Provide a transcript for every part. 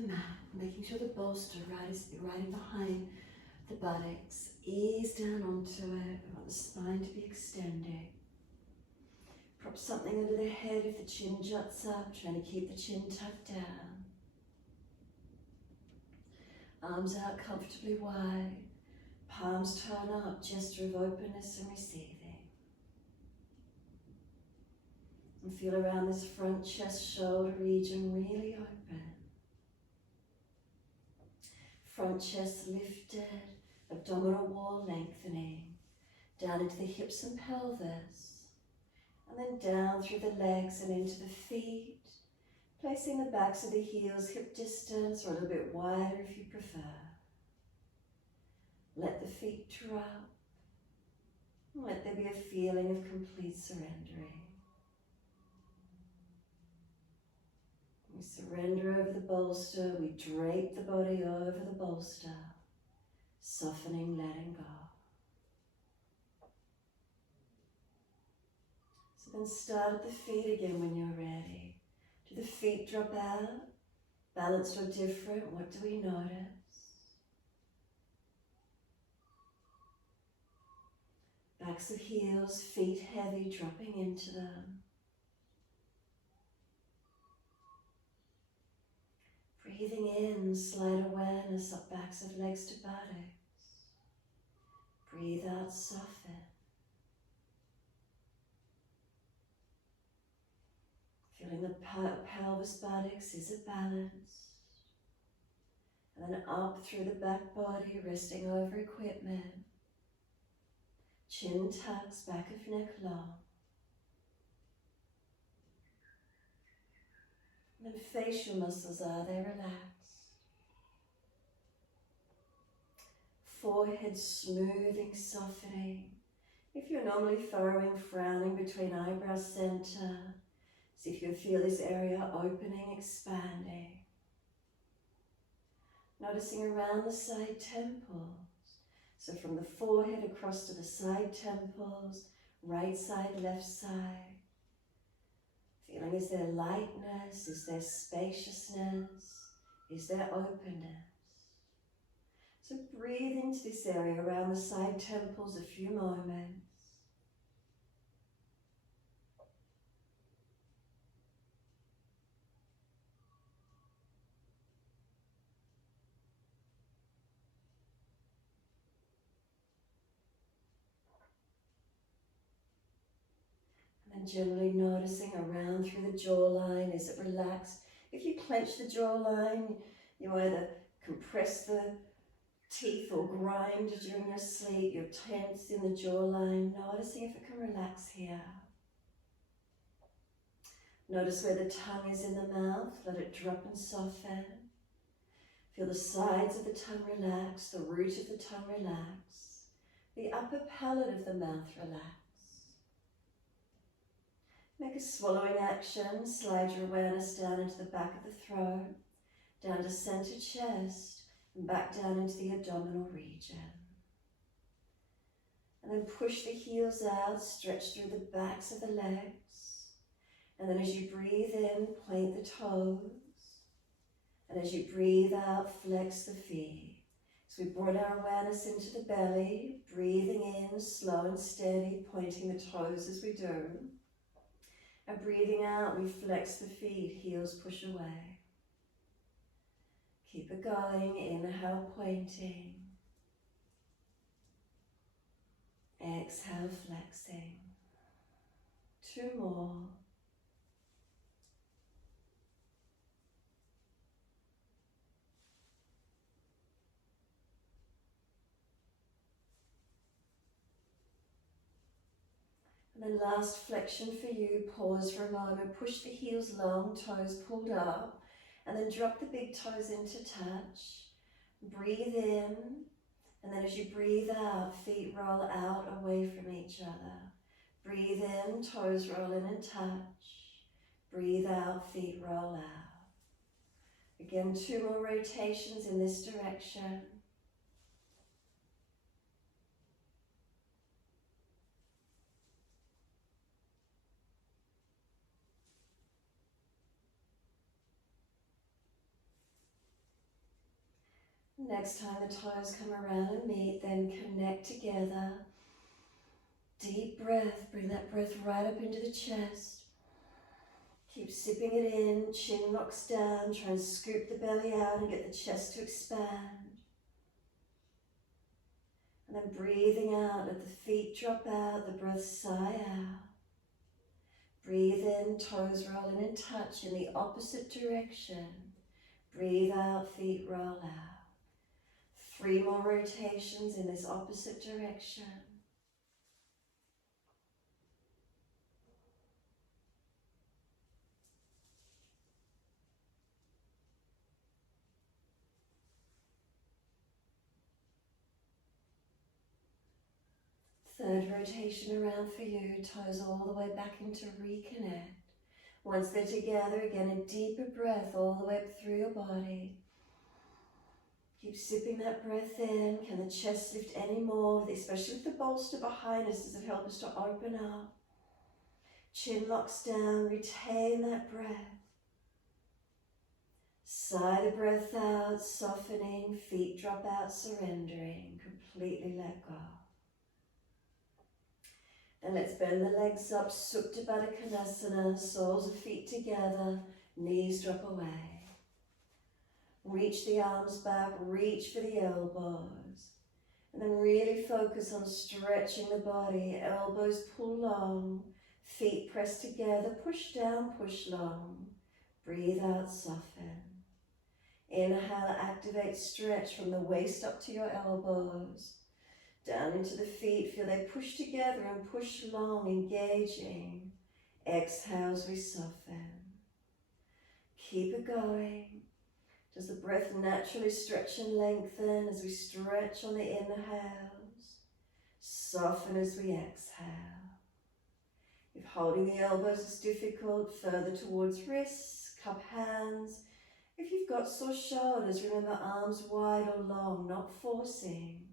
the mat, making sure the bolster is riding behind the buttocks. Ease down onto it. We want the spine to be extended. Prop something under the head if the chin juts up, trying to keep the chin tucked down. Arms out comfortably wide. Palms turn up, gesture of openness and receiving. And feel around this front chest shoulder region really open. Front chest lifted, abdominal wall lengthening, down into the hips and pelvis, and then down through the legs and into the feet, placing the backs of the heels hip distance or a little bit wider if you prefer. Let the feet drop. Let there be a feeling of complete surrendering. We surrender over the bolster. We drape the body over the bolster, softening, letting go. So then start at the feet again when you're ready. Do the feet drop out? Balanced or different? What do we notice? Backs of heels, feet heavy, dropping into them. Breathing in, slight awareness up backs of legs to buttocks. Breathe out, soften. Feeling the pelvis, buttocks, is it balanced? And then up through the back body, resting over equipment. Chin tucks, back of neck long. And then facial muscles, are they relaxed? Forehead smoothing, softening. If you're normally furrowing, frowning between eyebrow center, see if you feel this area opening, expanding. Noticing around the side temples. So from the forehead across to the side temples, right side, left side. Feeling, is there lightness? Is there spaciousness? Is there openness? So breathe into this area around the side temples a few moments. And generally noticing around through the jawline, is it relaxed? If you clench the jawline, you either compress the teeth or grind during your sleep, you're tense in the jawline. Noticing if it can relax here. Notice where the tongue is in the mouth, let it drop and soften. Feel the sides of the tongue relax, the root of the tongue relax, the upper palate of the mouth relax. Make a swallowing action, slide your awareness down into the back of the throat, down to center chest, and back down into the abdominal region. And then push the heels out, stretch through the backs of the legs. And then as you breathe in, point the toes. And as you breathe out, flex the feet. So we brought our awareness into the belly, breathing in, slow and steady, pointing the toes as we do. And breathing out, we flex the feet, heels push away. Keep it going, inhale, pointing. Exhale, flexing. 2 more. And then last flexion for you, pause for a moment, push the heels long, toes pulled up, and then drop the big toes into touch. Breathe in, and then as you breathe out, feet roll out away from each other. Breathe in, toes roll in and touch. Breathe out, feet roll out. Again, 2 more rotations in this direction. Next time the toes come around and meet, then connect together. Deep breath, bring that breath right up into the chest. Keep sipping it in, chin locks down, try and scoop the belly out and get the chest to expand. And then breathing out, let the feet drop out, the breath sigh out. Breathe in, toes rolling in touch in the opposite direction. Breathe out, feet roll out. 3 more rotations in this opposite direction. Third rotation around for you, toes all the way back into reconnect. Once they're together, again a deeper breath all the way up through your body. Keep sipping that breath in. Can the chest lift any more, especially with the bolster behind us? Does it help us to open up? Chin locks down, retain that breath. Sigh the breath out, softening, feet drop out, surrendering, completely let go. Then let's bend the legs up, Supta Baddha Konasana, soles of feet together, knees drop away. Reach the arms back, reach for the elbows. And then really focus on stretching the body, elbows pull long, feet press together, push down, push long. Breathe out, soften. Inhale, activate, stretch from the waist up to your elbows. Down into the feet, feel they push together and push long, engaging. Exhale as we soften. Keep it going. Does the breath naturally stretch and lengthen as we stretch on the inhales? Soften as we exhale. If holding the elbows is difficult, further towards wrists, cup hands. If you've got sore shoulders, remember arms wide or long, not forcing.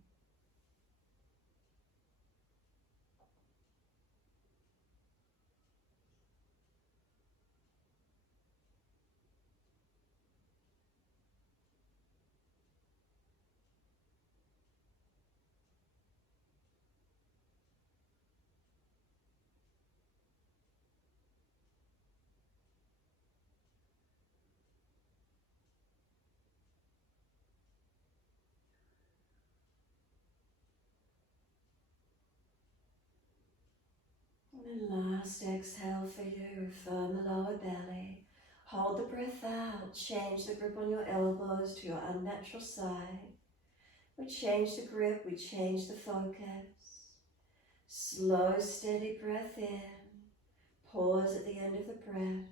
And last exhale for you, firm the lower belly. Hold the breath out, change the grip on your elbows to your unnatural side. We change the grip, we change the focus. Slow, steady breath in. Pause at the end of the breath.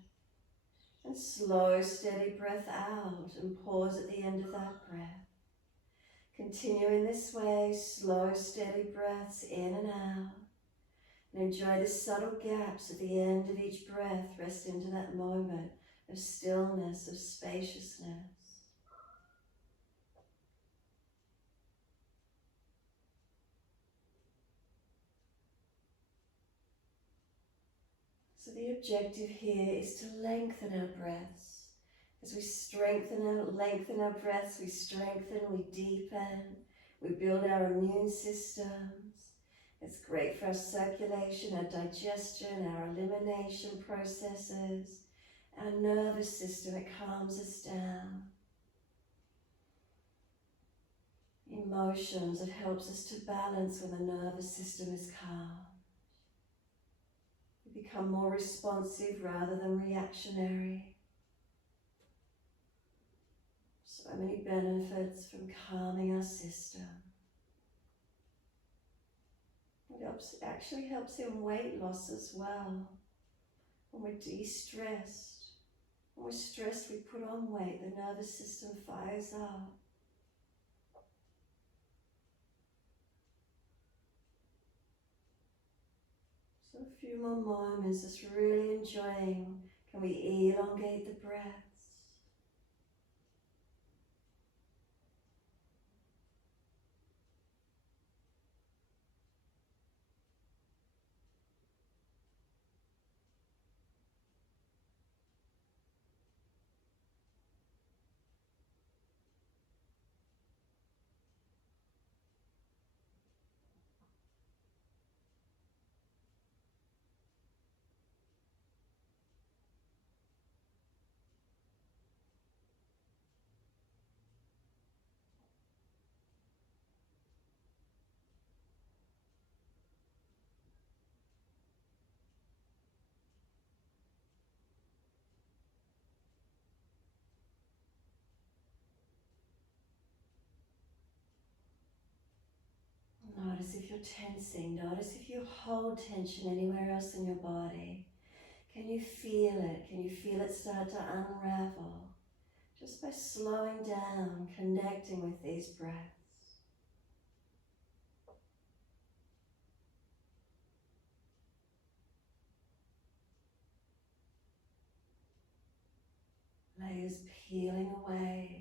And slow, steady breath out and pause at the end of that breath. Continue in this way, slow, steady breaths in and out. And enjoy the subtle gaps at the end of each breath. Rest into that moment of stillness, of spaciousness. So the objective here is to lengthen our breaths. As we lengthen our breaths, we strengthen, we deepen, we build our immune systems. It's great for our circulation, our digestion, our elimination processes, our nervous system. It calms us down. Emotions, it helps us to balance when the nervous system is calm. We become more responsive rather than reactionary. So many benefits from calming our system. It actually helps in weight loss as well. When we're de-stressed, when we're stressed, we put on weight, the nervous system fires up. So a few more moments, just really enjoying. Can we elongate the breaths? Notice if you're tensing. Notice if you hold tension anywhere else in your body. Can you feel it? Can you feel it start to unravel? Just by slowing down, connecting with these breaths. Layers peeling away.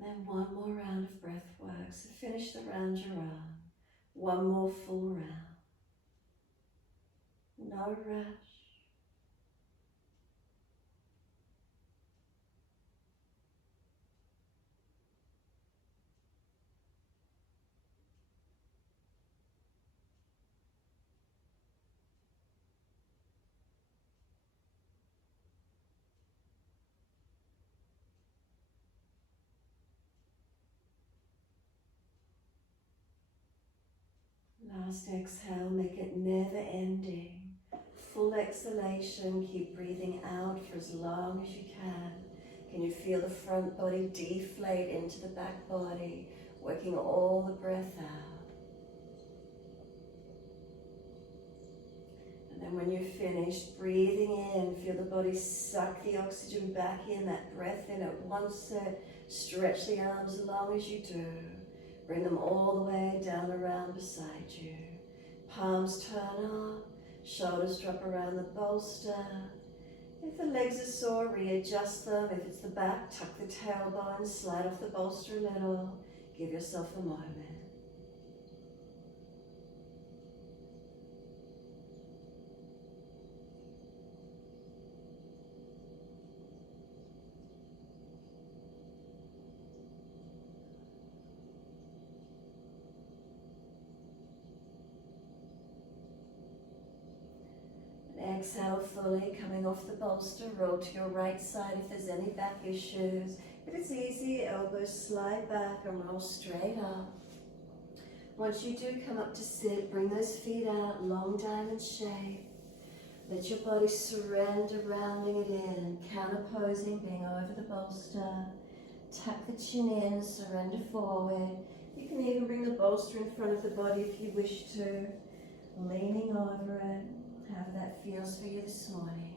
And then one more round of breath work. So finish the round you're on. One more full round. No rush. Last exhale, make it never ending. Full exhalation, keep breathing out for as long as you can. Can you feel the front body deflate into the back body, working all the breath out? And then when you're finished, breathing in, feel the body suck the oxygen back in, that breath in at one set. Stretch the arms as long as you do. Bring them all the way down around beside you. Palms turn up, shoulders drop around the bolster. If the legs are sore, readjust them. If it's the back, tuck the tailbone, slide off the bolster a little. Give yourself a moment. Exhale fully, coming off the bolster, roll to your right side if there's any back issues. If it's easy, elbows slide back and roll straight up. Once you do come up to sit, bring those feet out, long diamond shape. Let your body surrender, rounding it in, counterposing, being over the bolster. Tuck the chin in, surrender forward. You can even bring the bolster in front of the body if you wish to, leaning over it. However that feels for you this morning.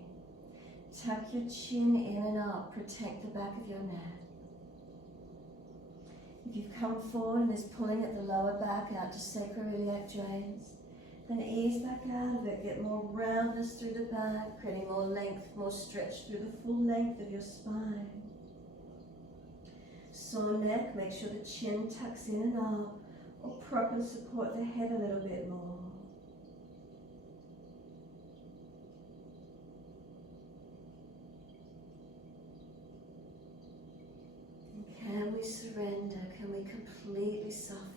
Tuck your chin in and up, protect the back of your neck. If you've come forward and there's pulling at the lower back out to sacroiliac joints, then ease back out of it, get more roundness through the back, creating more length, more stretch through the full length of your spine. Sore neck, make sure the chin tucks in and up, or prop and support the head a little bit more. Can we surrender? Can we completely soften?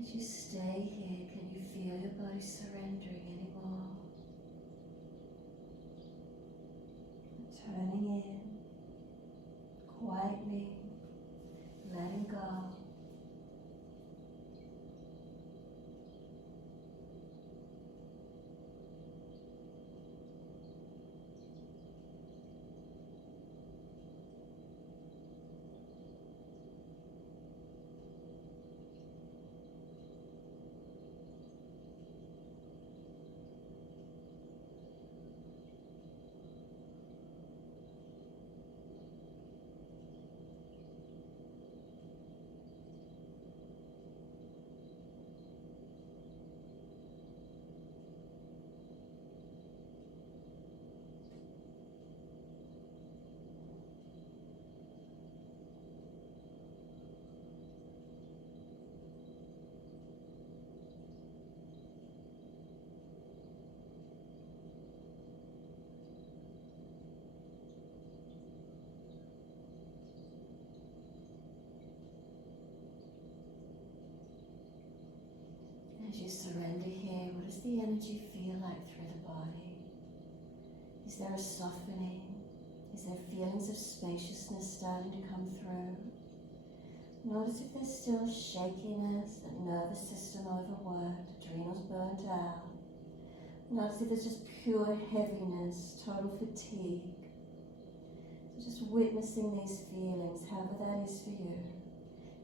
As you stay here, can you feel your body surrendering anymore? Turning in, quietening, the energy feel like through the body? Is there a softening? Is there feelings of spaciousness starting to come through? Notice if there's still shakiness, that nervous system overworked, adrenals burnt out. Notice if there's just pure heaviness, total fatigue. So just witnessing these feelings, however that is for you.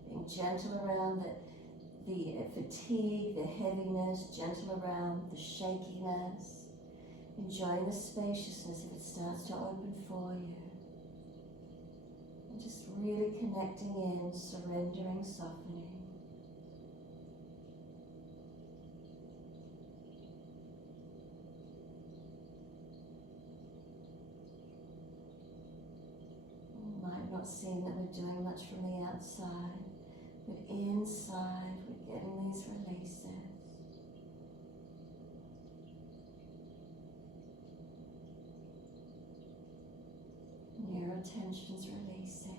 Being gentle around the fatigue, the heaviness, gentle around the shakiness. Enjoying the spaciousness if it starts to open for you. And just really connecting in, surrendering, softening. Might not seem that we're doing much from the outside, but inside we're getting these releases. Neurotension's releasing.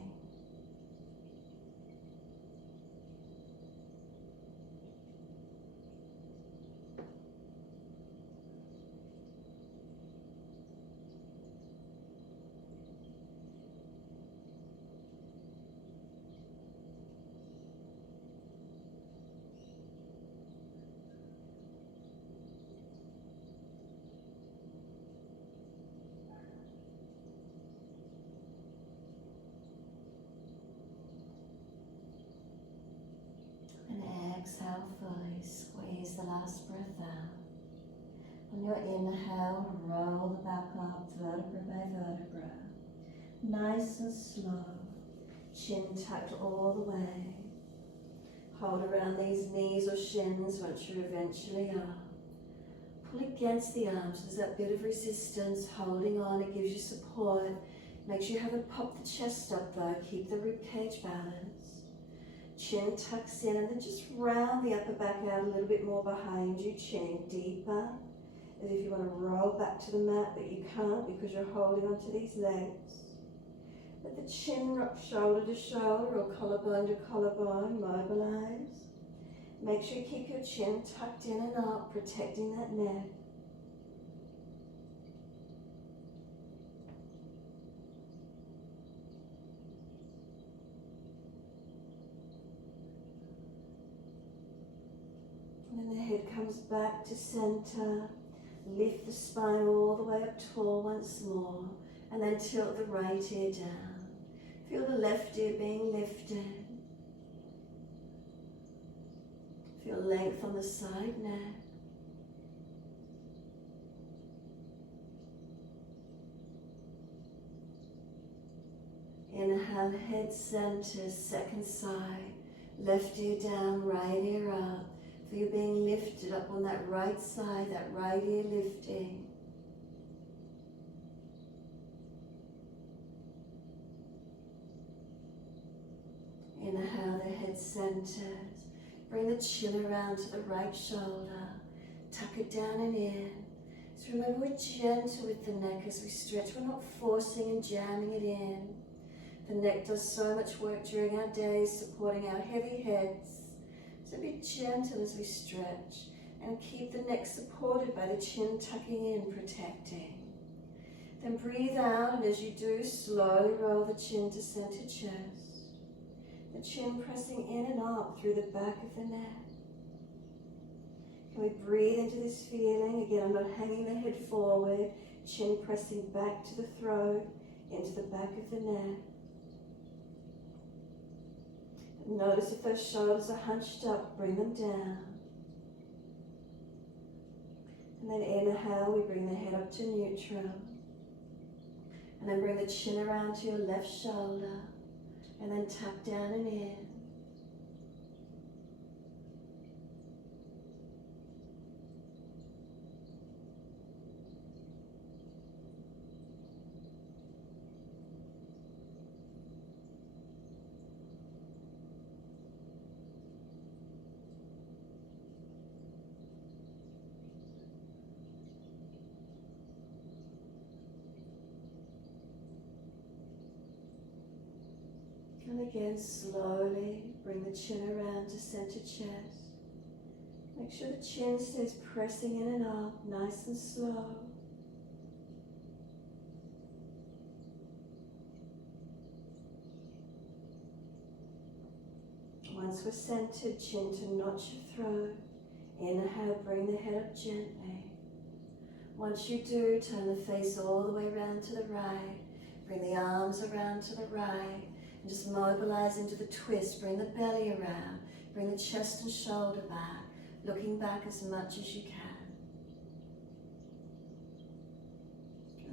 Exhale fully, squeeze the last breath out. On your inhale, roll the back up, vertebra by vertebra. Nice and slow, chin tucked all the way. Hold around these knees or shins once you're eventually up. Pull against the arms, there's that bit of resistance, holding on, it gives you support. Make sure you haven't popped the chest up though, keep the ribcage balanced. Chin tucks in and then just round the upper back out a little bit more behind you, chinning deeper. As if you want to roll back to the mat, but you can't because you're holding onto these legs. Let the chin rock shoulder to shoulder or collarbone to collarbone, mobilize. Make sure you keep your chin tucked in and up, protecting that neck. And then the head comes back to center. Lift the spine all the way up tall once more. And then tilt the right ear down. Feel the left ear being lifted. Feel length on the side neck. Inhale, head center, second side. Left ear down, right ear up. Feel you being lifted up on that right side, that right ear lifting. Inhale, the head centers. Bring the chin around to the right shoulder. Tuck it down and in. So remember, we're gentle with the neck as we stretch. We're not forcing and jamming it in. The neck does so much work during our days, supporting our heavy heads. So be gentle as we stretch and keep the neck supported by the chin tucking in, protecting. Then breathe out, and as you do, slowly roll the chin to center chest. The chin pressing in and up through the back of the neck. Can we breathe into this feeling? Again, I'm not hanging the head forward, chin pressing back to the throat, into the back of the neck. Notice if those shoulders are hunched up, bring them down. And then inhale, we bring the head up to neutral. And then bring the chin around to your left shoulder. And then tuck down and in. And again, slowly bring the chin around to center chest. Make sure the chin stays pressing in and up, nice and slow. Once we're centered, chin to notch your throat. Inhale, bring the head up gently. Once you do, turn the face all the way around to the right. Bring the arms around to the right. And just mobilize into the twist. Bring the belly around. Bring the chest and shoulder back. Looking back as much as you can.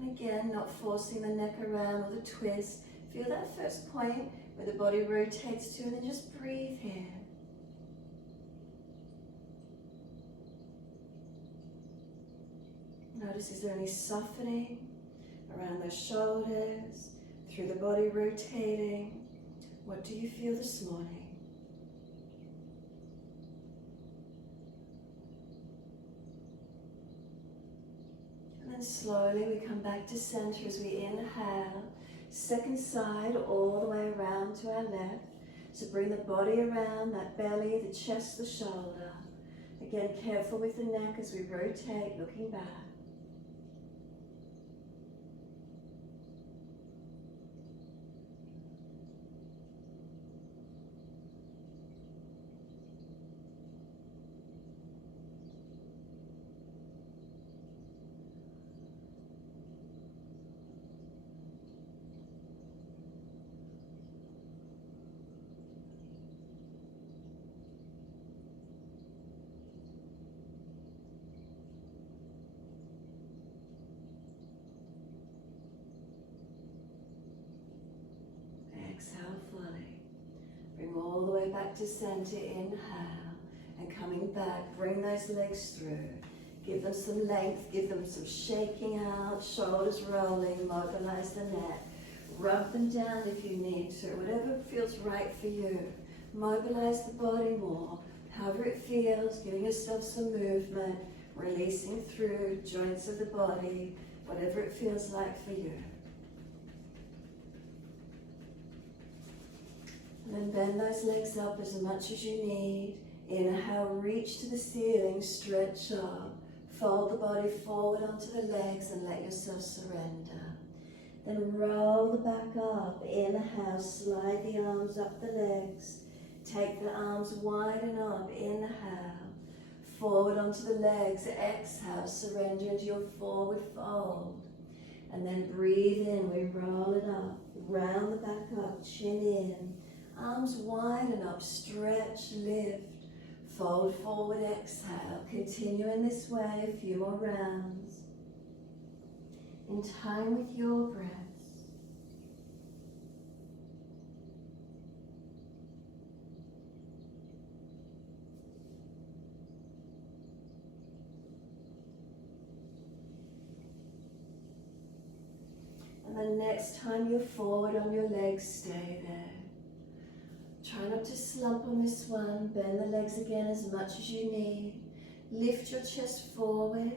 And again, not forcing the neck around or the twist. Feel that first point where the body rotates to, and then just breathe here. Notice, is there any softening around those shoulders, through the body rotating? What do you feel this morning? And then slowly we come back to center as we inhale. Second side all the way around to our left. So bring the body around, that belly, the chest, the shoulder. Again, careful with the neck as we rotate, looking back. Exhale fully. Bring all the way back to center. Inhale. And coming back, bring those legs through. Give them some length. Give them some shaking out. Shoulders rolling. Mobilize the neck. Rub them down if you need to. Whatever feels right for you. Mobilize the body more. However it feels. Giving yourself some movement. Releasing through joints of the body. Whatever it feels like for you. And then bend those legs up as much as you need. Inhale, reach to the ceiling, stretch up. Fold the body forward onto the legs and let yourself surrender. Then roll the back up. Inhale, slide the arms up the legs. Take the arms widen up. Inhale, forward onto the legs. Exhale, surrender into your forward fold. And then breathe in, we roll it up. Round the back up, chin in. Arms widen up, stretch, lift, fold forward, exhale. Continue in this way a few more rounds. In time with your breaths. And the next time you're forward on your legs, stay there. Try not to slump on this one. Bend the legs again as much as you need. Lift your chest forward,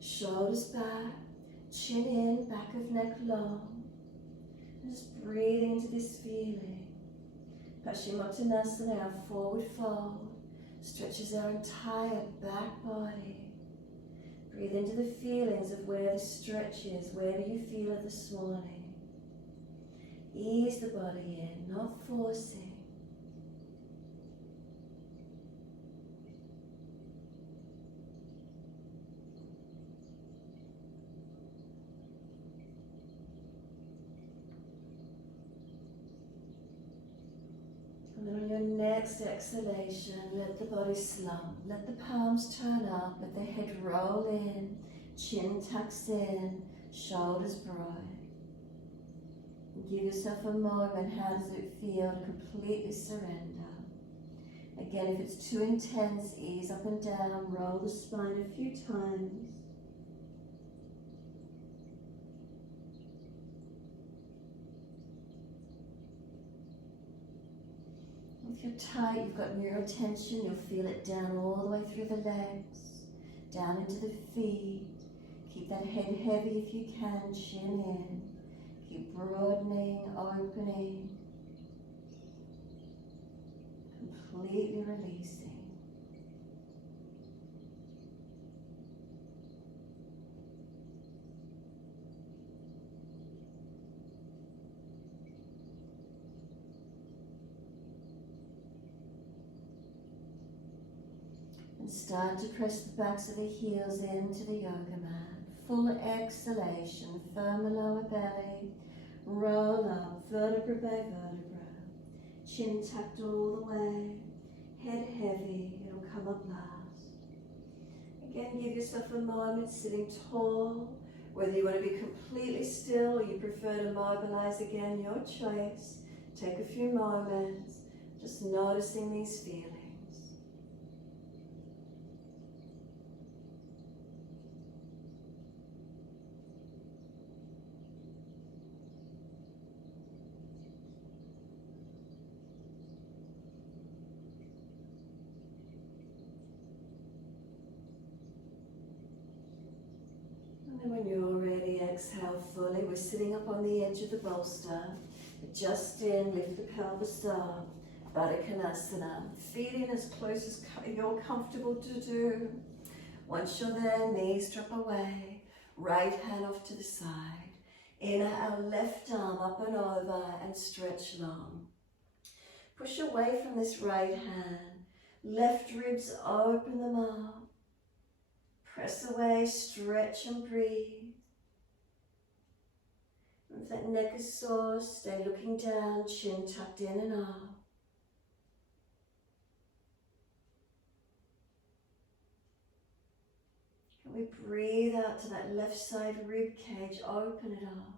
shoulders back, chin in, back of neck long. And just breathe into this feeling. Paschimottanasana, our forward fold, stretches our entire back body. Breathe into the feelings of where the stretch is. Where do you feel it this morning? Ease the body in, not forcing. And then on your next exhalation, let the body slump. Let the palms turn up, let the head roll in, chin tucks in, shoulders broad. Give yourself a moment. How does it feel to completely surrender? Again, if it's too intense, ease up and down, roll the spine a few times. If you're tight, you've got neural tension, you'll feel it down all the way through the legs, down into the feet. Keep that head heavy if you can, chin in. Keep broadening, opening, completely releasing. Start to press the backs of the heels into the yoga mat. Full exhalation, firm the lower belly. Roll up, vertebra by vertebra. Chin tucked all the way. Head heavy, it'll come up last. Again, give yourself a moment sitting tall. Whether you want to be completely still or you prefer to mobilize again, your choice. Take a few moments, just noticing these feelings. And when you're ready, exhale fully. We're sitting up on the edge of the bolster. Adjust in, lift the pelvis up. Baddha Konasana. Feet in as close as you're comfortable to do. Once you're there, knees drop away. Right hand off to the side. Inhale, left arm up and over and stretch long. Push away from this right hand. Left ribs, open them up. Press away, stretch and breathe. If that neck is sore, stay looking down, chin tucked in and up. Can we breathe out to that left side rib cage, open it up.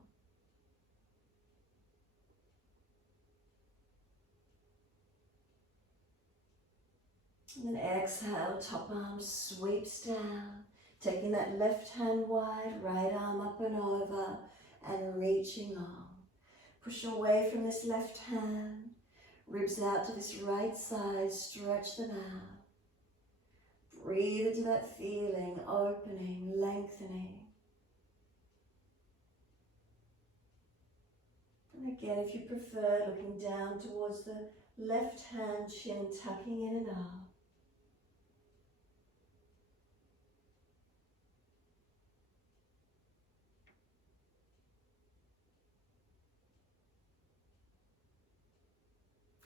And then exhale, top arm sweeps down, taking that left hand wide, right arm up and over, and reaching long. Push away from this left hand, ribs out to this right side, stretch them out. Breathe into that feeling, opening, lengthening. And again, if you prefer, looking down towards the left hand, chin tucking in and up.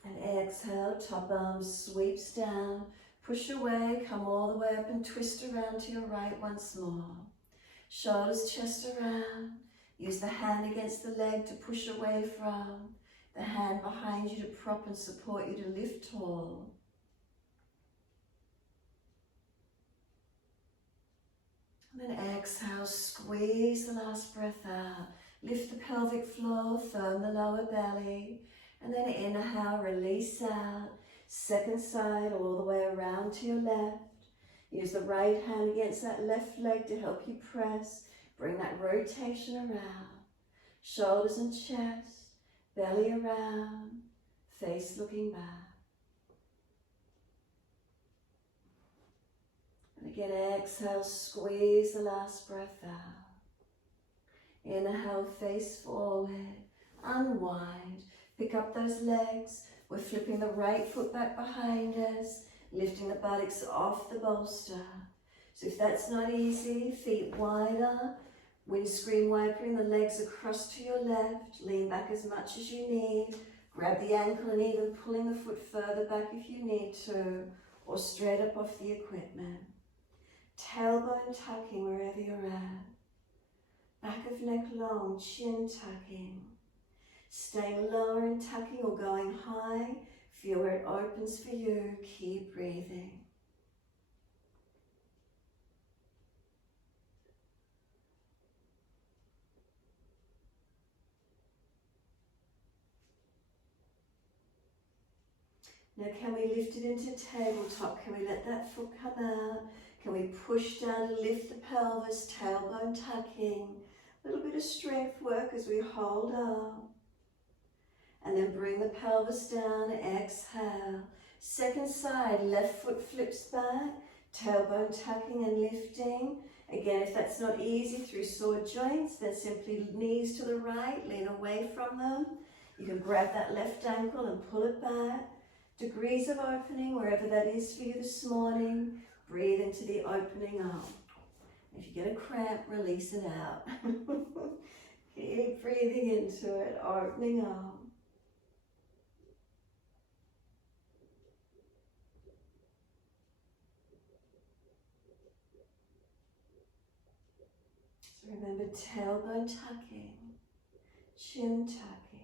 And exhale, top arm sweeps down, push away, come all the way up and twist around to your right once more. Shoulders, chest around. Use the hand against the leg to push away from. The hand behind you to prop and support you to lift tall. And then exhale, squeeze the last breath out. Lift the pelvic floor, firm the lower belly. And then inhale, release out. Second side, all the way around to your left. Use the right hand against that left leg to help you press. Bring that rotation around. Shoulders and chest, belly around, face looking back. And again, exhale, squeeze the last breath out. Inhale, face forward, unwind. Pick up those legs. We're flipping the right foot back behind us, lifting the buttocks off the bolster. So if that's not easy, feet wider, windscreen wipering the legs across to your left, lean back as much as you need, grab the ankle and even pulling the foot further back if you need to, or straight up off the equipment. Tailbone tucking wherever you're at. Back of neck long, chin tucking. Staying lower and tucking or going high. Feel where it opens for you. Keep breathing. Now can we lift it into tabletop? Can we let that foot come out? Can we push down and lift the pelvis, tailbone tucking? A little bit of strength work as we hold up. And then bring the pelvis down, exhale. Second side, left foot flips back, tailbone tucking and lifting. Again, if that's not easy through sore joints, then simply knees to the right, lean away from them. You can grab that left ankle and pull it back. Degrees of opening, wherever that is for you this morning. Breathe into the opening up. If you get a cramp, release it out. Keep breathing into it, opening up. Remember tailbone tucking, chin tucking.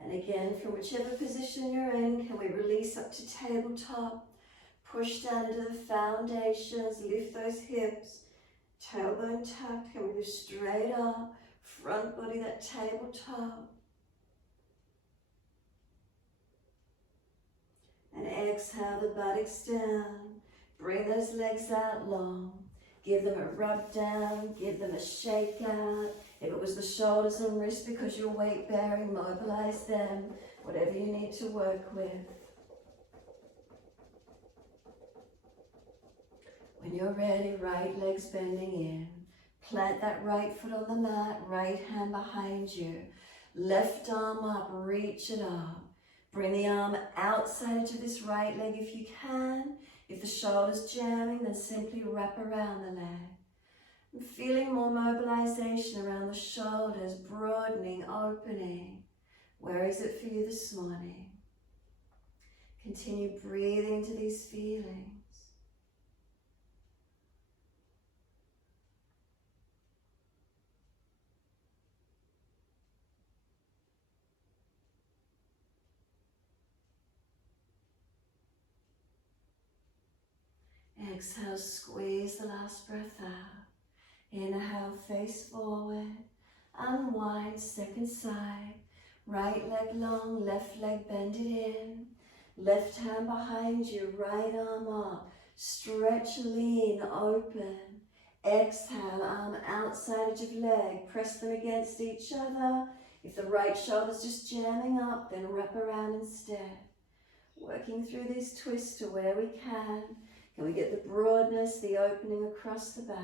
And again, from whichever position you're in, can we release up to tabletop, push down into the foundations, lift those hips, tailbone tucked, can we move straight up, front body, that tabletop. And exhale, the buttocks down. Bring those legs out long. Give them a rub down, give them a shake out. If it was the shoulders and wrists because you're weight bearing, mobilize them, whatever you need to work with. When you're ready, right leg's bending in. Plant that right foot on the mat, right hand behind you. Left arm up, reach it up. Bring the arm outside edge of this right leg if you can. If the shoulder's jamming, then simply wrap around the leg. I'm feeling more mobilization around the shoulders, broadening, opening. Where is it for you this morning? Continue breathing into these feelings. Exhale, squeeze the last breath out. Inhale, face forward. Unwind, second side. Right leg long, left leg bend it in. Left hand behind you, right arm up. Stretch, lean, open. Exhale, arm outside edge of leg. Press them against each other. If the right shoulder's just jamming up, then wrap around instead. Working through these twists to where we can. Can we get the broadness, the opening across the back?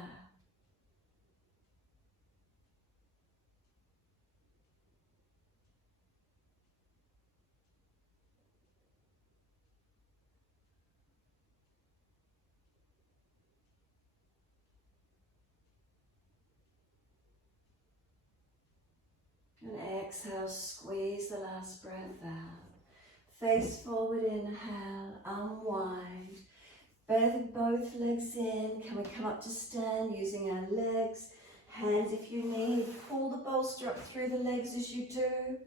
And exhale, squeeze the last breath out. Face forward, inhale, unwind. Bend both legs in. Can we come up to stand using our legs? Hands if you need. Pull the bolster up through the legs as you do.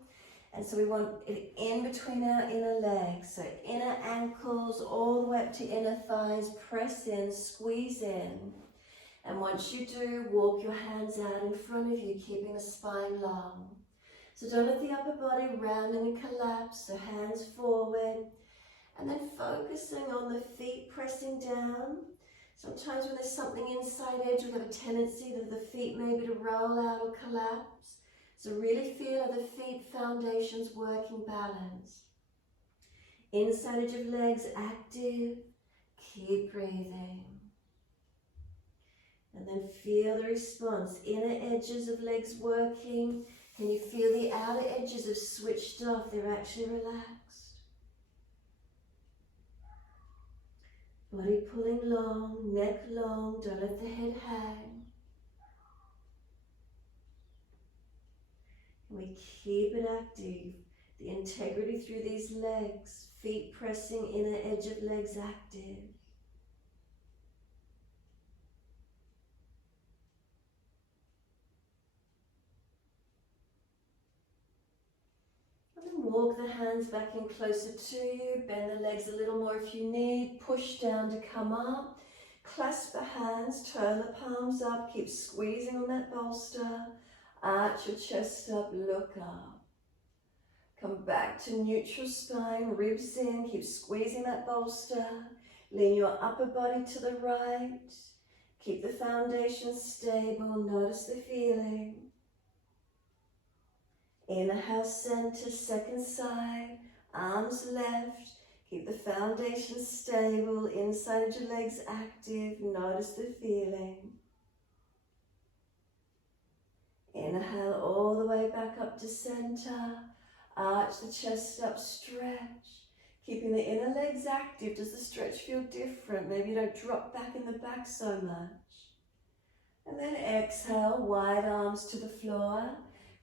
And so we want it in between our inner legs. So inner ankles all the way up to inner thighs. Press in, squeeze in. And once you do, walk your hands out in front of you, keeping the spine long. So don't let the upper body rounding and collapse. So hands forward. And then focusing on the feet pressing down. Sometimes when there's something inside edge, we have a tendency that the feet maybe to roll out or collapse. So really feel how the feet foundations working balance. Inside edge of legs active. Keep breathing. And then feel the response. Inner edges of legs working. Can you feel the outer edges have switched off? They're actually relaxed. Body pulling long, neck long, don't let the head hang. And we keep it active. The integrity through these legs, feet pressing, inner edge of legs active. Walk the hands back in closer to you, bend the legs a little more if you need, push down to come up, clasp the hands, turn the palms up, keep squeezing on that bolster, arch your chest up, look up. Come back to neutral spine, ribs in, keep squeezing that bolster, lean your upper body to the right, keep the foundation stable, notice the feeling. Inhale, center, second side, arms left. Keep the foundation stable, inside of your legs active. Notice the feeling. Inhale all the way back up to center. Arch the chest up, stretch. Keeping the inner legs active. Does the stretch feel different? Maybe you don't drop back in the back so much. And then exhale, wide arms to the floor.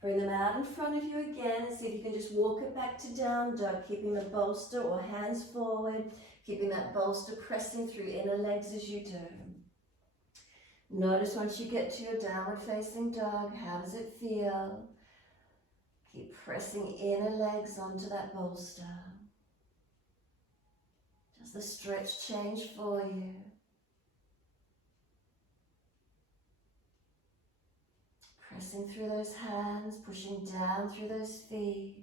Bring them out in front of you again. See if you can just walk it back to down dog, keeping the bolster or hands forward. keeping that bolster pressing through inner legs as you do. Notice once you get to your downward facing dog, how does it feel? Keep pressing inner legs onto that bolster. Does the stretch change for you? Pressing through those hands, pushing down through those feet.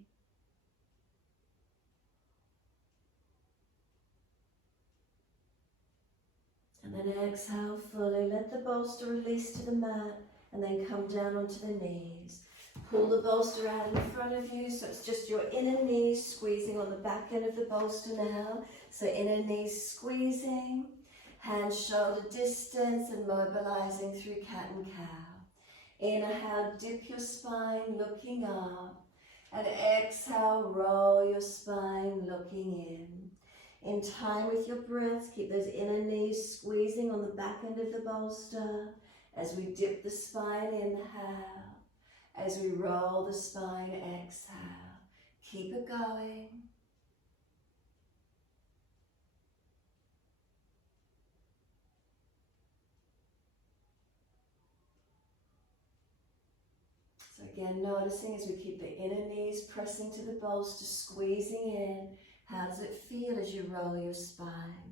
And then exhale fully. Let the bolster release to the mat and then come down onto the knees. Pull the bolster out in front of you, so it's just your inner knees squeezing on the back end of the bolster now. So inner knees squeezing, hands shoulder distance and mobilizing through cat and cow. Inhale, dip your spine looking up, and exhale, roll your spine looking in. In time with your breaths, keep those inner knees squeezing on the back end of the bolster as we dip the spine, inhale. As we roll the spine, exhale. Keep it going. So again, noticing as we keep the inner knees pressing to the bolster, squeezing in. How does it feel as you roll your spine?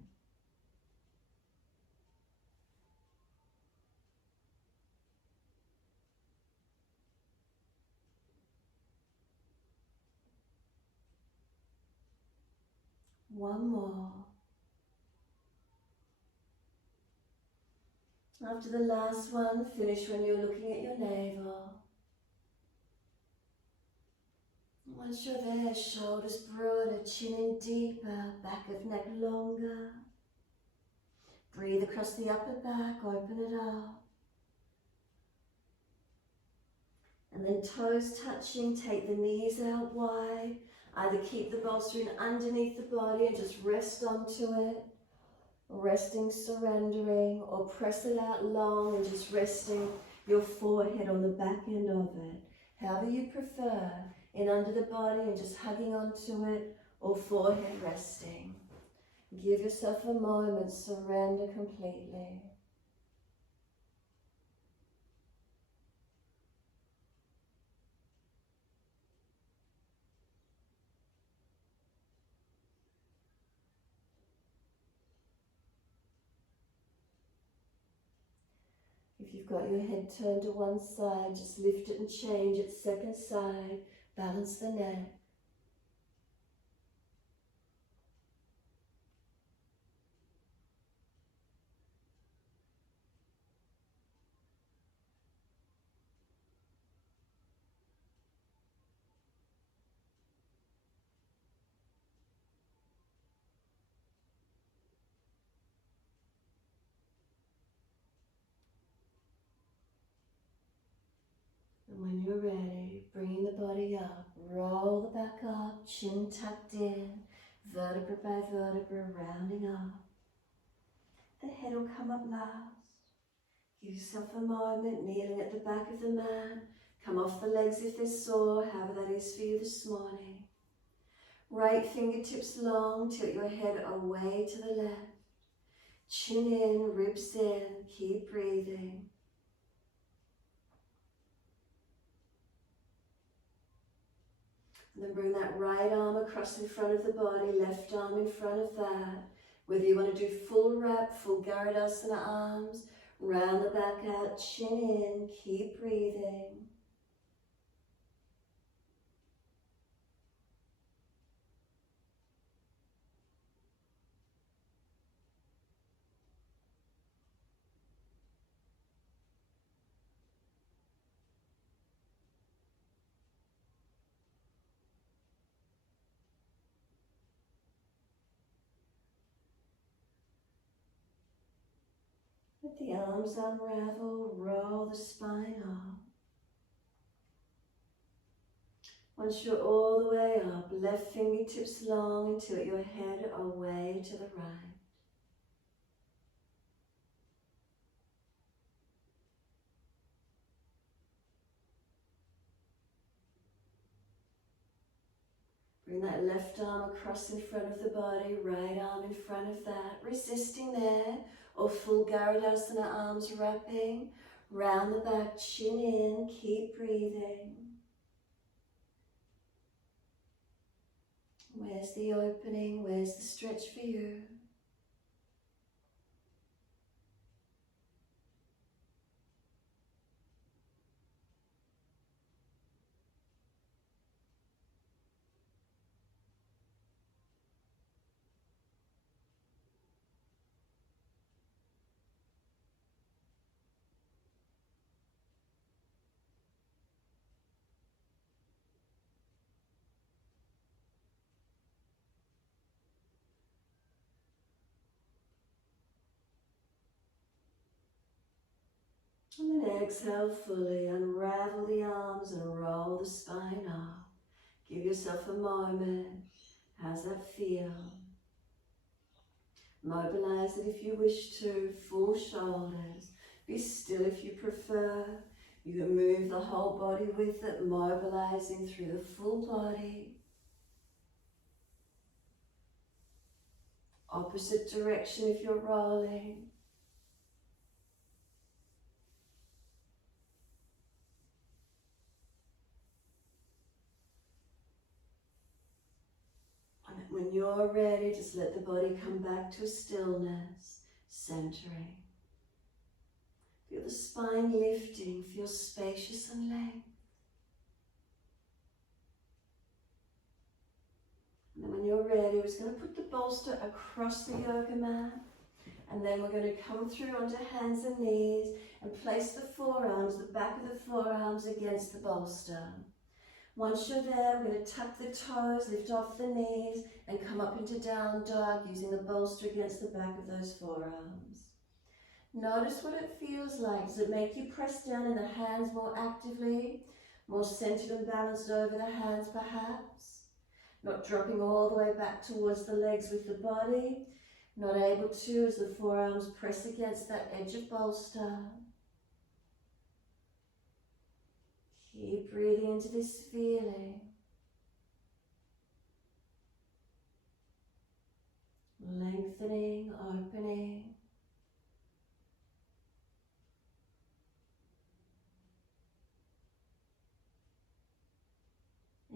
One more. After the last one, finish when you're looking at your navel. Once you're there, shoulders broader, chin in deeper, back of neck longer. Breathe across the upper back, open it up. And then toes touching, take the knees out wide. Either keep the bolster in underneath the body and just rest onto it. Resting, surrendering, or press it out long and just resting your forehead on the back end of it. However you prefer, in under the body and just hugging onto it, or forehead resting. Give yourself a moment, surrender completely. If you've got your head turned to one side, just lift it and change it, second side, balance the neck. And when you're ready, bringing the body up, roll the back up, chin tucked in, vertebra by vertebra, rounding up. The head will come up last. Give yourself a moment, kneeling at the back of the mat. Come off the legs if they're sore, however that is for you this morning. Right fingertips long, tilt your head away to the left. Chin in, ribs in, keep breathing. And then bring that right arm across in front of the body, left arm in front of that. Whether you want to do full wrap, full Garudasana arms, round the back out, chin in, keep breathing. Let the arms unravel, roll the spine up. Once you're all the way up, left fingertips long and tilt your head away to the right. Bring that left arm across in front of the body, right arm in front of that, resisting there, or full Garudasana, arms wrapping, round the back, chin in, keep breathing. Where's the opening? Where's the stretch for you? And then exhale fully, unravel the arms and roll the spine up. Give yourself a moment. How's that feel? Mobilize it if you wish to, full shoulders. Be still if you prefer. You can move the whole body with it, mobilizing through the full body. Opposite direction if you're rolling. And when you're ready, just let the body come back to a stillness, centering. Feel the spine lifting, feel spacious and length. And then when you're ready, we're just going to put the bolster across the yoga mat. And then we're going to come through onto hands and knees and place the forearms, the back of the forearms against the bolster. Once you're there, we're going to tuck the toes, lift off the knees, and come up into down dog using the bolster against the back of those forearms. Notice what it feels like. Does it make you press down in the hands more actively, more centered and balanced over the hands perhaps? Not dropping all the way back towards the legs with the body. Not able to as the forearms press against that edge of bolster. Keep breathing into this feeling. Lengthening, opening.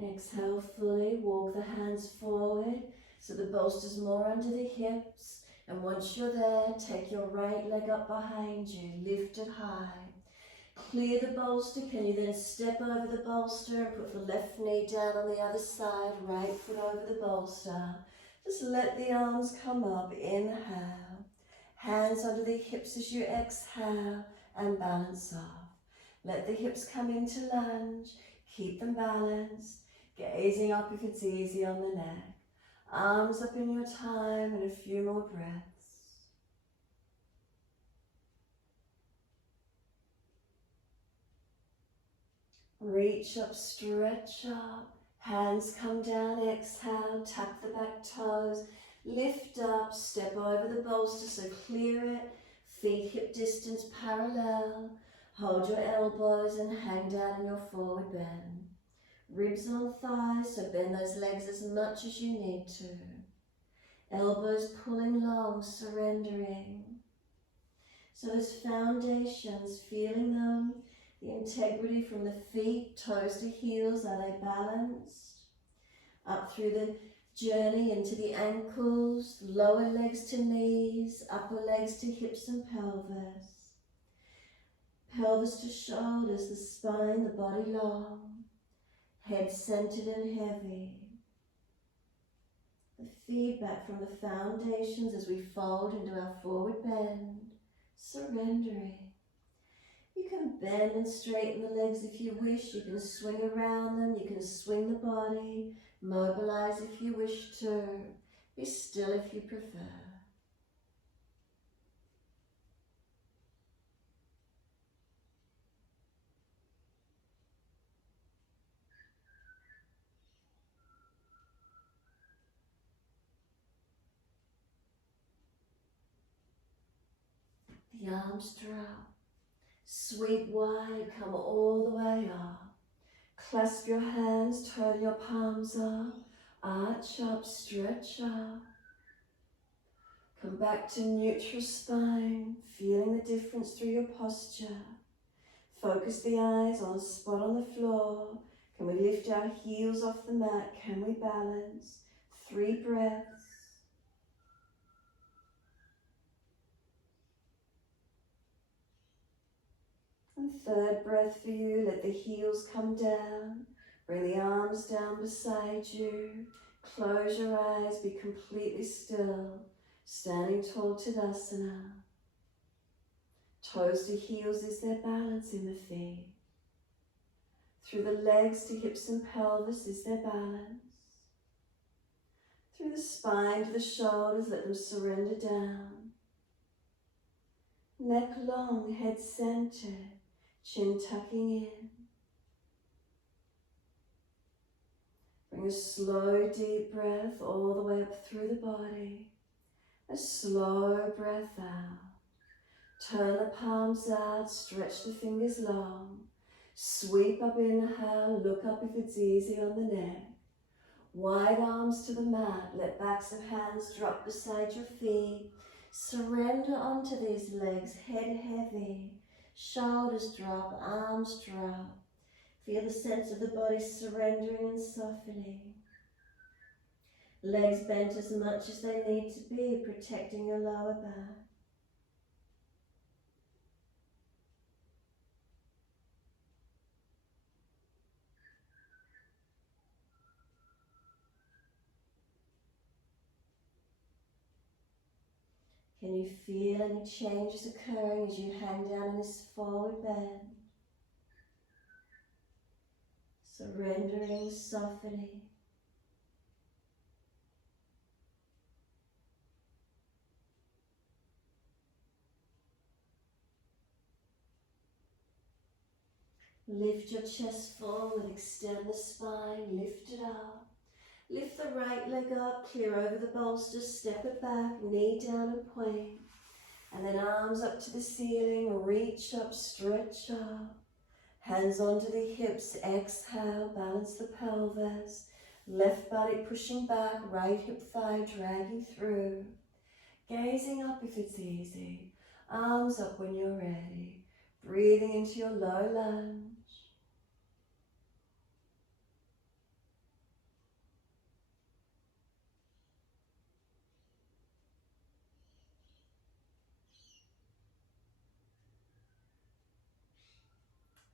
Exhale fully, walk the hands forward so the bolster's more under the hips. And once you're there, take your right leg up behind you, lift it high. Clear the bolster. Can you then step over the bolster and put the left knee down on the other side, right foot over the bolster. Just let the arms come up, inhale. Hands under the hips as you exhale and balance off. Let the hips come into lunge, keep them balanced. Gazing up if it's easy on the neck. Arms up in your time and a few more breaths. Reach up, stretch up. Hands come down, exhale, tuck the back toes. Lift up, step over the bolster, so clear it. Feet hip distance parallel. Hold your elbows and hang down in your forward bend. Ribs on thighs, so bend those legs as much as you need to. Elbows pulling long, surrendering. So those foundations, feeling them, the integrity from the feet, toes to heels, are they balanced? Up through the journey into the ankles, lower legs to knees, upper legs to hips and pelvis. Pelvis to shoulders, the spine, the body long. Head centered and heavy. The feedback from the foundations as we fold into our forward bend, surrendering. You can bend and straighten the legs if you wish. You can swing around them. You can swing the body. Mobilize if you wish to. Be still if you prefer. The arms drop, sweep wide, come all the way up. Clasp your hands, turn your palms up, Arch up, stretch up. Come back to neutral spine, feeling the difference through your posture. Focus the eyes on a spot on the floor. Can we lift our heels off the mat? Can we balance? 3 breaths. And 3rd breath for you, let the heels come down. Bring the arms down beside you. Close your eyes, be completely still. Standing tall Tadasana. Toes to heels, is there balance in the feet? Through the legs to hips and pelvis, is there balance? Through the spine to the shoulders, let them surrender down. Neck long, head centered, chin tucking in. Bring a slow, deep breath all the way up through the body. A slow breath out. Turn the palms out, stretch the fingers long. Sweep up, inhale, look up if it's easy on the neck. Wide arms to the mat, let backs of hands drop beside your feet. Surrender onto these legs, head heavy. Shoulders drop, arms drop. Feel the sense of the body surrendering and softening. Legs bent as much as they need to be, protecting your lower back. Can you feel any changes occurring as you hang down in this forward bend? Surrendering, softening. Lift your chest forward, extend the spine, lift it up. Lift the right leg up, clear over the bolster, step it back, knee down and point. And then arms up to the ceiling, reach up, stretch up. Hands onto the hips, exhale, balance the pelvis. Left body pushing back, right hip thigh dragging through. Gazing up if it's easy. Arms up when you're ready. Breathing into your low lunge.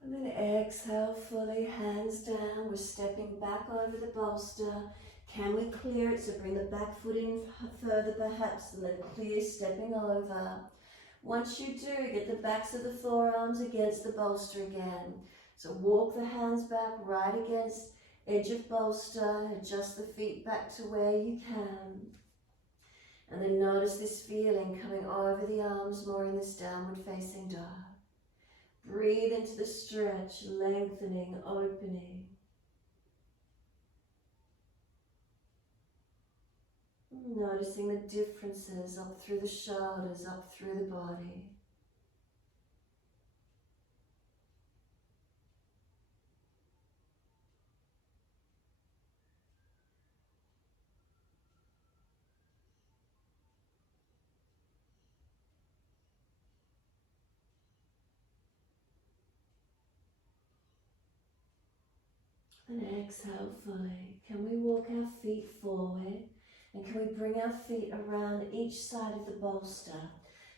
And then exhale fully, hands down. We're stepping back over the bolster. Can we clear it? So bring the back foot in further perhaps, and then clear, stepping over. Once you do, get the backs of the forearms against the bolster again. So walk the hands back right against edge of bolster. Adjust the feet back to where you can. And then notice this feeling coming over the arms more in this downward facing dog. Breathe into the stretch, lengthening, opening. Noticing the differences up through the shoulders, up through the body. And exhale fully. Can we walk our feet forward? And can we bring our feet around each side of the bolster?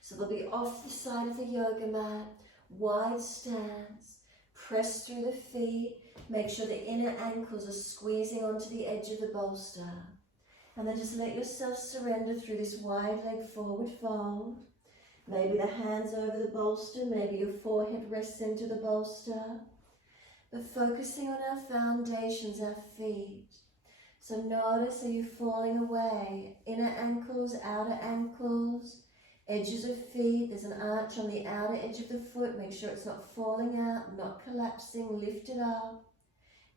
So they'll be off the side of the yoga mat, wide stance. Press through the feet. Make sure the inner ankles are squeezing onto the edge of the bolster. And then just let yourself surrender through this wide leg forward fold. Maybe the hands over the bolster, maybe your forehead rests into the bolster. But focusing on our foundations, our feet. So notice, are you falling away? Inner ankles, outer ankles, edges of feet. There's an arch on the outer edge of the foot. Make sure it's not falling out, not collapsing. Lift it up.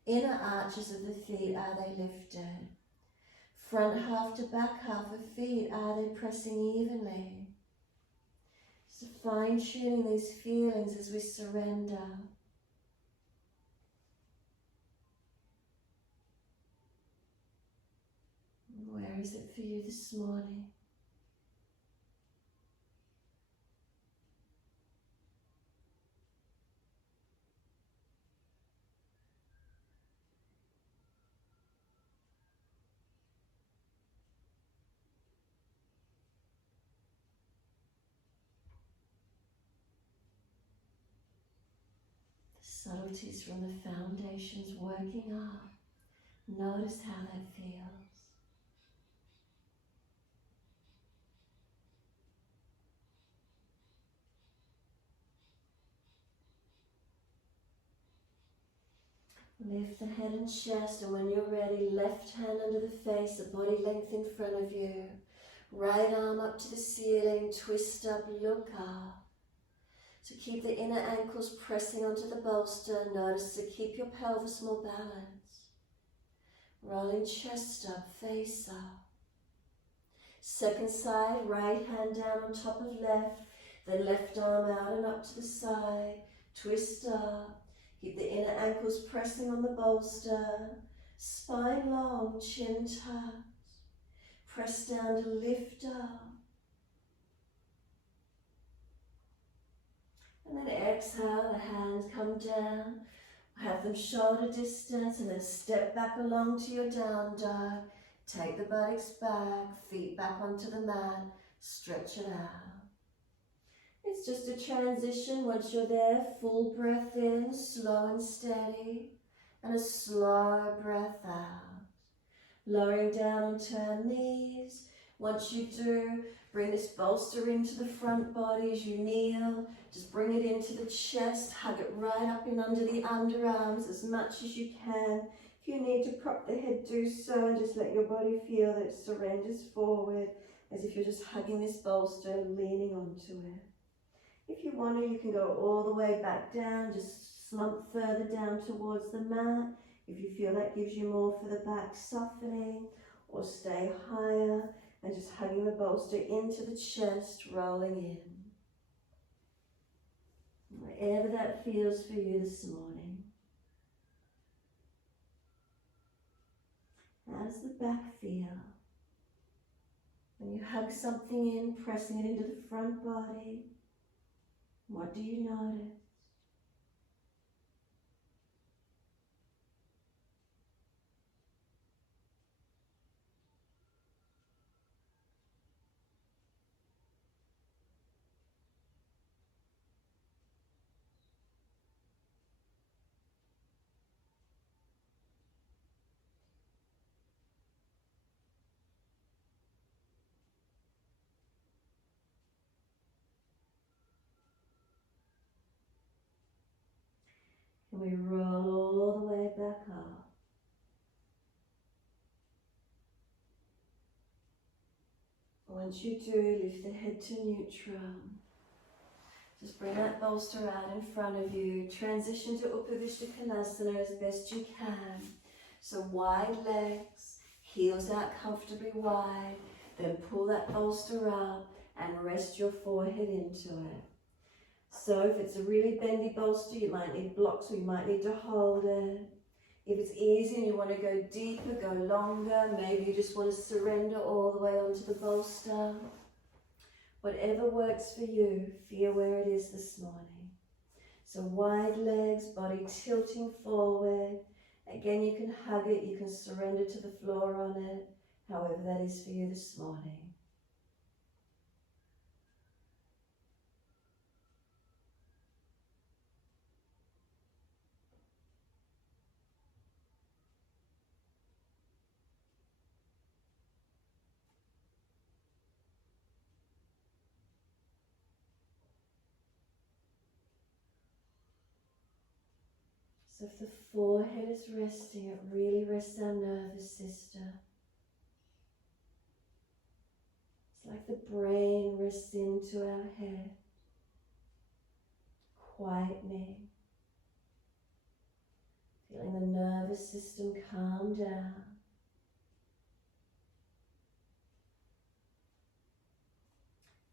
Inner arches of the feet, are they lifted? Front half to back half of feet, are they pressing evenly? So fine-tuning these feelings as we surrender. Where is it for you this morning? Subtleties from the foundations working up. Notice how that feels. Lift the head and chest, and when you're ready, left hand under the face, the body length in front of you. Right arm up to the ceiling, twist up, look up. So keep the inner ankles pressing onto the bolster. Notice to keep your pelvis more balanced. Rolling chest up, face up. Second side, right hand down on top of left, then left arm out and up to the side. Twist up. Keep the inner ankles pressing on the bolster. Spine long, chin tucked. Press down to lift up. And then exhale, the hands come down. Have them shoulder distance and then step back along to your down dog. Take the buttocks back, feet back onto the mat. Stretch it out. It's just a transition. Once you're there, full breath in, slow and steady. And a slow breath out. Lowering down and turn knees. Once you do, bring this bolster into the front body as you kneel. Just bring it into the chest, hug it right up in under the underarms as much as you can. If you need to prop the head, do so, and just let your body feel that it surrenders forward as if you're just hugging this bolster, leaning onto it. If you want to, you can go all the way back down, just slump further down towards the mat. If you feel that gives you more for the back, softening, or stay higher and just hugging the bolster into the chest, rolling in. Wherever that feels for you this morning. How does the back feel? When you hug something in, pressing it into the front body, what do you notice? And we roll all the way back up. Once you do, lift the head to neutral. Just bring that bolster out in front of you. Transition to Upavishta Konasana as best you can. So wide legs, heels out comfortably wide. Then pull that bolster up and rest your forehead into it. So if it's a really bendy bolster, you might need blocks or you might need to hold it. If it's easy and you want to go deeper, go longer, maybe you just want to surrender all the way onto the bolster. Whatever works for you, feel where it is this morning. So wide legs, body tilting forward. Again, you can hug it, you can surrender to the floor on it, however that is for you this morning. So if the forehead is resting, it really rests our nervous system. It's like the brain rests into our head, quietening, feeling the nervous system calm down.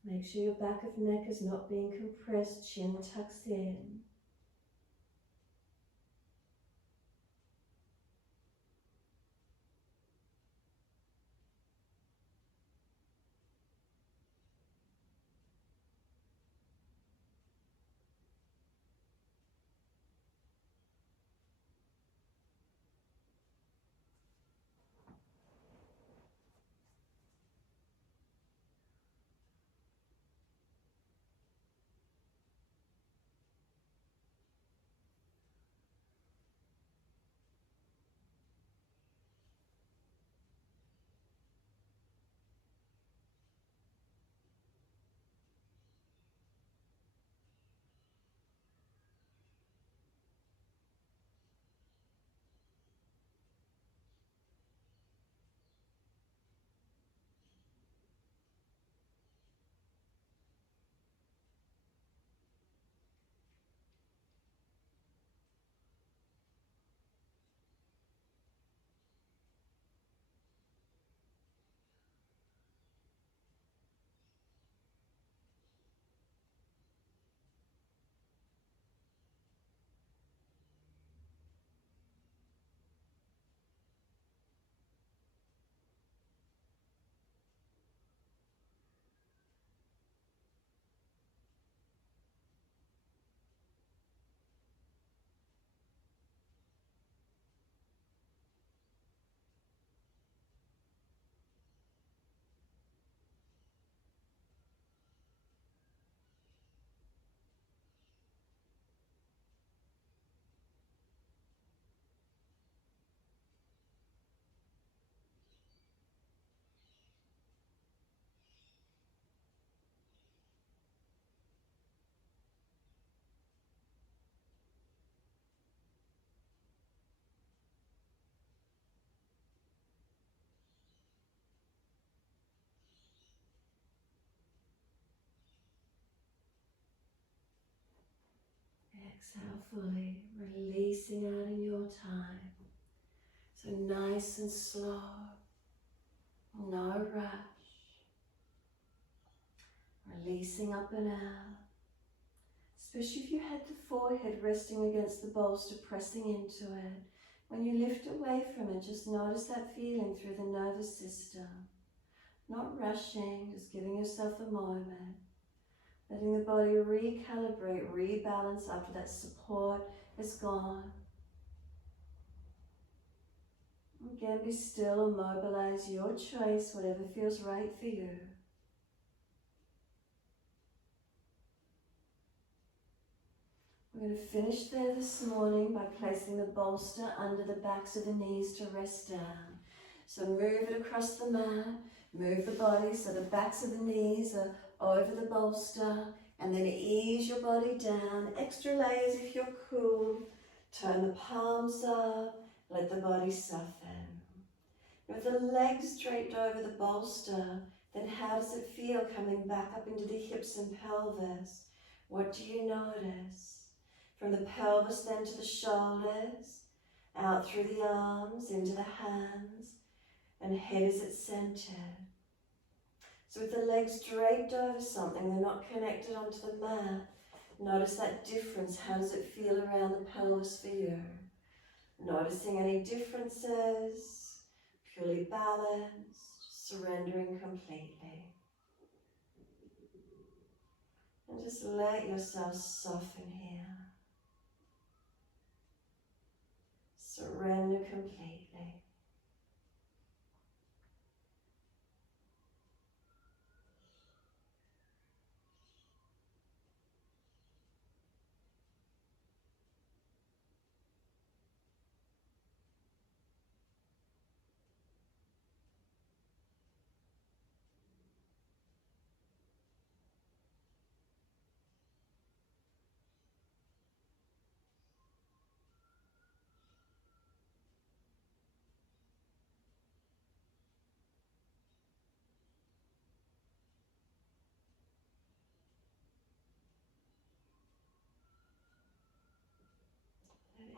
Make sure your back of neck is not being compressed, chin tucks in. Exhale fully, releasing out in your time. So nice and slow, no rush. Releasing up and out. Especially if you had the forehead resting against the bolster, pressing into it. When you lift away from it, just notice that feeling through the nervous system. Not rushing, just giving yourself a moment. Letting the body recalibrate, rebalance after that support is gone. Again, be still or mobilize, your choice, whatever feels right for you. We're going to finish there this morning by placing the bolster under the backs of the knees to rest down. So move it across the mat, move the body so the backs of the knees are over the bolster, and then ease your body down. Extra layers if you're cool. Turn the palms up, let the body soften. With the legs draped over the bolster, then how does it feel coming back up into the hips and pelvis? What do you notice? From the pelvis then to the shoulders, out through the arms, into the hands, and head is at center. So with the legs draped over something, they're not connected onto the mat. Notice that difference. How does it feel around the pelvis for you? Noticing any differences, purely balanced, surrendering completely. And just let yourself soften here. Surrender completely.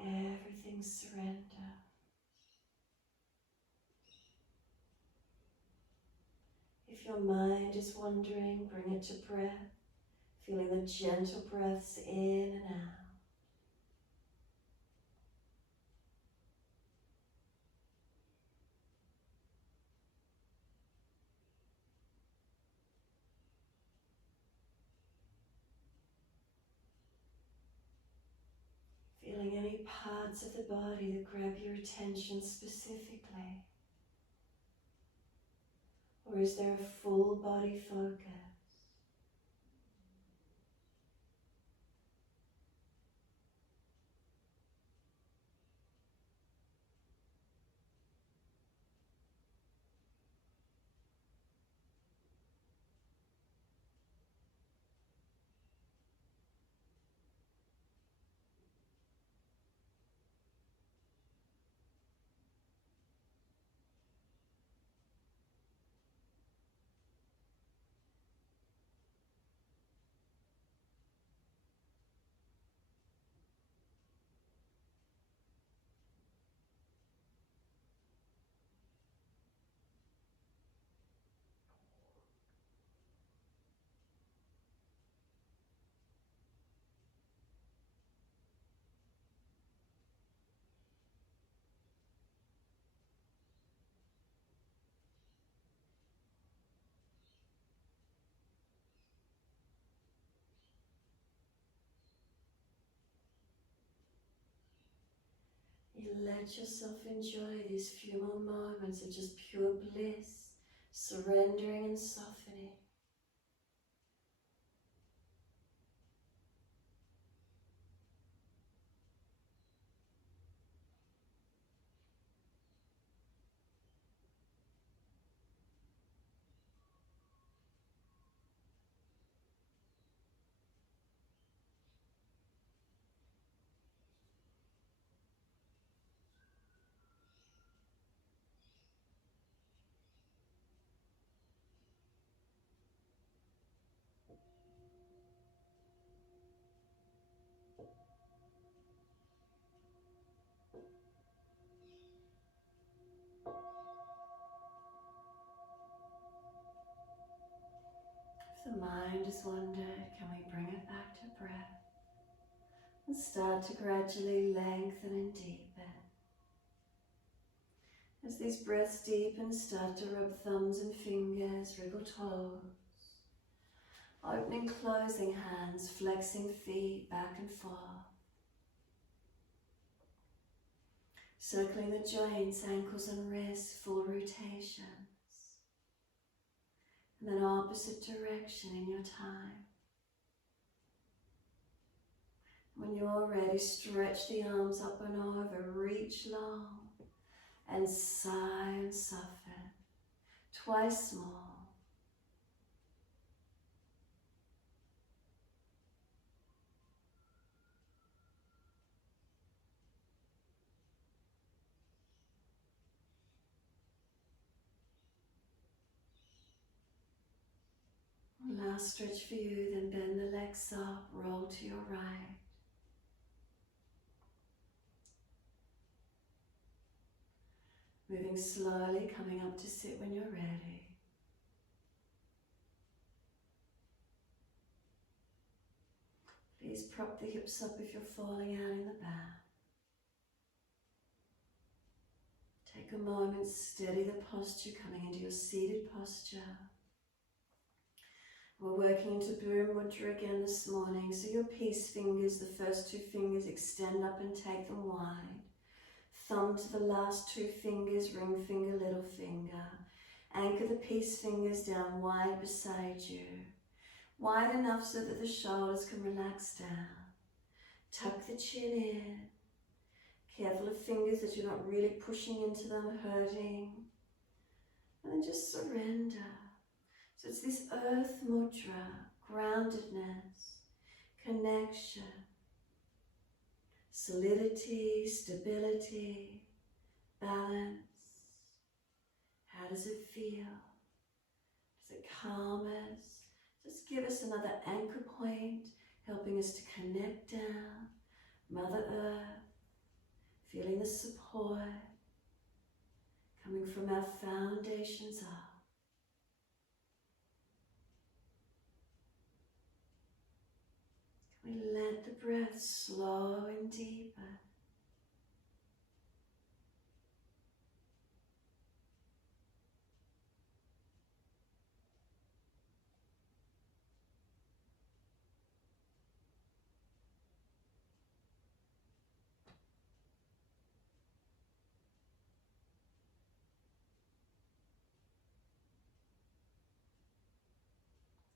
Let everything surrender. If your mind is wandering, bring it to breath, feeling the gentle breaths in and out. Feeling any parts of the body that grab your attention specifically. Or is there a full body focus? You let yourself enjoy these few more moments of just pure bliss, surrendering and softening. If the mind has wandered, can we bring it back to breath and start to gradually lengthen and deepen? As these breaths deepen, start to rub thumbs and fingers, wriggle toes, opening, closing hands, flexing feet back and forth, circling the joints, ankles and wrists, full rotations, and then opposite direction in your time. When you're ready, stretch the arms up and over, reach long, and sigh and soften. Twice more. Last stretch for you, then bend the legs up, roll to your right. Moving slowly, coming up to sit when you're ready. Please prop the hips up if you're falling out in the back. Take a moment, steady the posture, coming into your seated posture. We're working into Bhura Mudra again this morning, so your peace fingers, the first two fingers, extend up and take them wide. Thumb to the last two fingers, ring finger, little finger. Anchor the peace fingers down wide beside you. Wide enough so that the shoulders can relax down. Tuck the chin in. Careful of fingers that you're not really pushing into them, hurting. And then just surrender. So it's this earth mudra, groundedness, connection, solidity, stability, balance. How does it feel? Does it calm us? Just give us another anchor point, helping us to connect down. Mother Earth, feeling the support coming from our foundations up. We let the breath slow and deeper.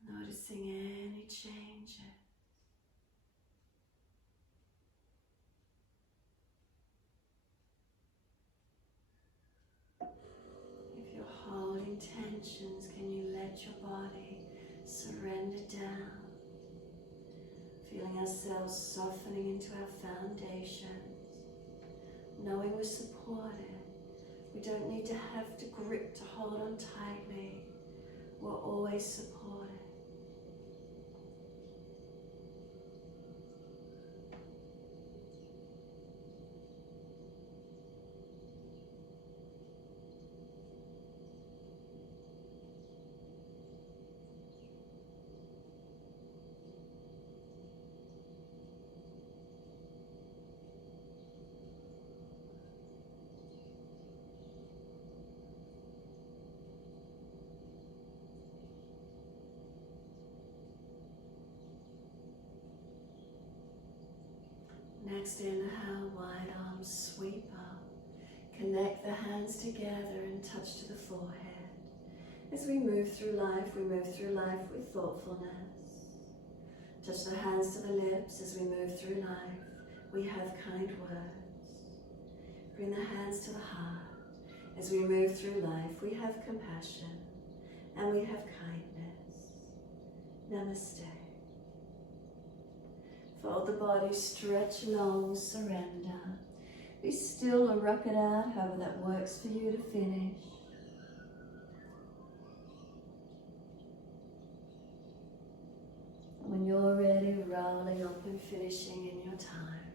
Noticing any changes. If you're holding tensions, can you let your body surrender down? Feeling ourselves softening into our foundations, knowing we're supported. We don't need to have to grip to hold on tightly. We're always supported. Next, inhale, wide arms sweep up. Connect the hands together and touch to the forehead. As we move through life with thoughtfulness. Touch the hands to the lips as we move through life. We have kind words. Bring the hands to the heart. As we move through life, we have compassion and we have kindness. Namaste. Fold the body, stretch long, surrender. Be still or rock it out, however that works for you to finish. And when you're ready, rolling up and finishing in your time.